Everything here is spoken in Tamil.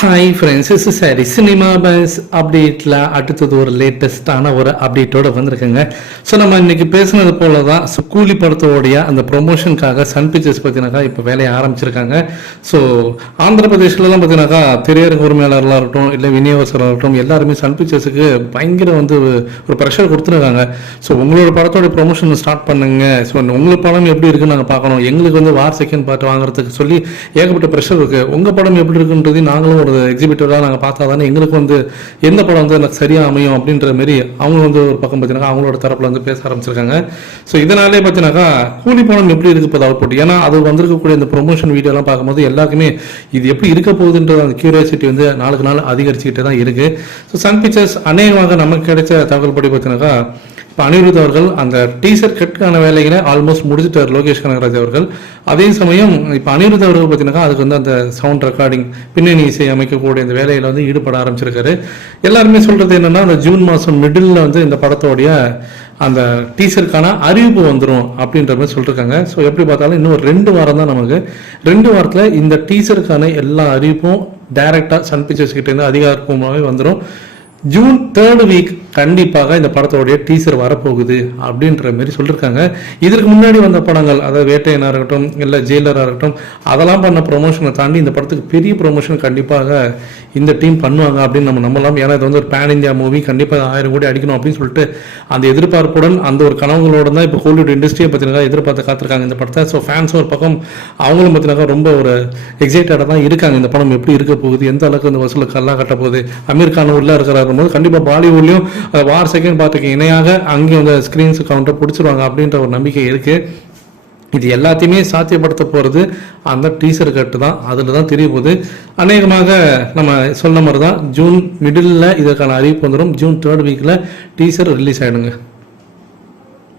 ஹாய் ஃப்ரெண்ட்ஸ், இஸ் சரி சினிமா பஸ் அப்டேட்டில் அடுத்தது ஒரு லேட்டஸ்டான ஒரு அப்டேட்டோடு வந்திருக்குங்க. ஸோ நம்ம இன்றைக்கி பேசுனது போல தான். ஸோ கூலி படத்தோடைய அந்த ப்ரொமோஷனுக்காக சன் பிக்சர்ஸ் பார்த்தீங்கன்னாக்கா இப்போ வேலையை ஆரம்பிச்சிருக்காங்க. ஸோ ஆந்திர பிரதேஷ்லலாம் பார்த்தீங்கன்னாக்கா திரையரங்கு உரிமையாளர்களாக இருக்கட்டும், இல்லை விநியோகஸ்தராக இருக்கட்டும், எல்லாருமே சன் பிக்சர்ஸுக்கு பயங்கர ஒரு ப்ரெஷர் கொடுத்துருக்காங்க. ஸோ உங்களோட படத்தோடைய ப்ரொமோஷன் ஸ்டார்ட் பண்ணுங்க, ஸோ உங்களுக்கு படம் எப்படி இருக்குன்னு நாங்கள் பார்க்கணும், எங்களுக்கு வார் செகண்ட் பார்ட் வாங்குறதுக்கு சொல்லி ஏகப்பட்ட ப்ரெஷர் இருக்குது. உங்கள் படம் எப்படி இருக்குன்றது நாங்களும் ஒரு எக்ஸிபிட்டராக நாங்கள் பார்த்தா தானே எங்களுக்கு எந்த படம் எனக்கு சரியாக அமையும் அப்படின்ற மாரி அவங்க ஒரு பக்கம் பார்த்தீங்கன்னா அவங்களோட தரப்பில் பேச ஆரம்பிச்சிருக்காங்க. ஸோ இதனாலே பார்த்தீங்கன்னாக்கா கூலி படம் எப்படி இருக்கு இப்போ அவுட் புட், ஏன்னா அது வந்திருக்கக்கூடிய இந்த ப்ரொமோஷன் வீடியோலாம் பார்க்கும்போது எல்லாருக்குமே இது எப்படி இருக்க போகுதுன்ற அந்த கியூரியாசிட்டி நாளுக்கு நாள் அதிகரிச்சுக்கிட்டே தான் இருக்குது. ஸோ சன் பிக்சர்ஸ் அநேகமாக நமக்கு கிடைச்ச தகவல் படி பார்த்தீங்கன்னாக்கா இப்போ அனிருத் அவர்கள் அந்த டீசர் கட்டுக்கான வேலைகளை ஆல்மோஸ்ட் முடிச்சுட்டார் லோகேஷ் கனகராஜ் அவர்கள். அதே சமயம் இப்போ அனிருத் அவர்கள் பார்த்தீங்கன்னா அதுக்கு அந்த சவுண்ட் ரெக்கார்டிங் பின்னணி இசை அமைக்கக்கூடிய இந்த வேலையில் ஈடுபட ஆரம்பிச்சிருக்காரு. எல்லாருமே சொல்கிறது என்னென்னா அந்த ஜூன் மாதம் மிடில் இந்த படத்தோடைய அந்த டீசருக்கான அறிவிப்பு வந்துடும் அப்படின்ற மாதிரி சொல்லியிருக்காங்க. ஸோ எப்படி பார்த்தாலும் இன்னும் ஒரு 2 வாரம் தான் நமக்கு. 2 வாரத்தில் இந்த டீசருக்கான எல்லா அறிவிப்பும் டைரெக்டாக சன் பிக்சர்ஸ் கிட்டேருந்து அதிகாரப்பூர்வமாகவே வந்துடும். ஜூன் 3rd வீக் கண்டிப்பாக இந்த படத்தோடைய டீசர் வரப்போகுது அப்படின்ற மாதிரி சொல்லியிருக்காங்க. இதற்கு முன்னாடி வந்த படங்கள், அதாவது வேட்டையனாக இருக்கட்டும், இல்லை ஜெயிலராக இருக்கட்டும், அதெல்லாம் பண்ண ப்ரொமோஷனை தாண்டி இந்த படத்துக்கு பெரிய ப்ரொமோஷன் கண்டிப்பாக இந்த டீம் பண்ணுவாங்க அப்படின்னு நம்ம நம்பலாம். ஏன்னா இது ஒரு பேன் இந்தியா மூவி, கண்டிப்பாக 1000 கோடி அடிக்கணும் அப்படின்னு சொல்லிட்டு அந்த எதிர்பார்ப்புடன் அந்த ஒரு கனவுகளோட தான் இப்போ ஹாலிவுட் இண்டஸ்ட்ரியை பார்த்தீங்கன்னா எதிர்பார்த்து காத்திருக்காங்க இந்த படத்தை. ஸோ ஃபேன்ஸும் ஒரு பக்கம் அவங்களும் பார்த்தீங்கன்னா ரொம்ப ஒரு எக்ஸைட்டடாக தான் இருக்காங்க. இந்த படம் எப்படி இருக்க போகுது, எந்த அளவுக்கு இந்த வசூலுக்கு கல்லா கட்ட போகுது. அமீர் கான் உள்ள இருக்கிறார் போது கண்டிப்பாக பாலிவுட்லையும் வார் செகண்ட் பார்ட்டுக்கு இணையாக அங்கேயும் ஸ்க்ரீன்ஸ் கவுண்டை பிடிச்சிருவாங்க அப்படின்ற ஒரு நம்பிக்கை இருக்குது. இது எல்லாத்தையுமே சாத்தியப்படுத்த போகிறது அந்த டீசர் கட்டு தான். அதில் தான் தெரிய போகுது. அநேகமாக நம்ம சொன்ன மாதிரி தான் ஜூன் மிடில் இதற்கான அறிவிப்பு வந்துடும். ஜூன் 3rd வீக்கில் டீசர் ரிலீஸ் ஆகிடுங்க.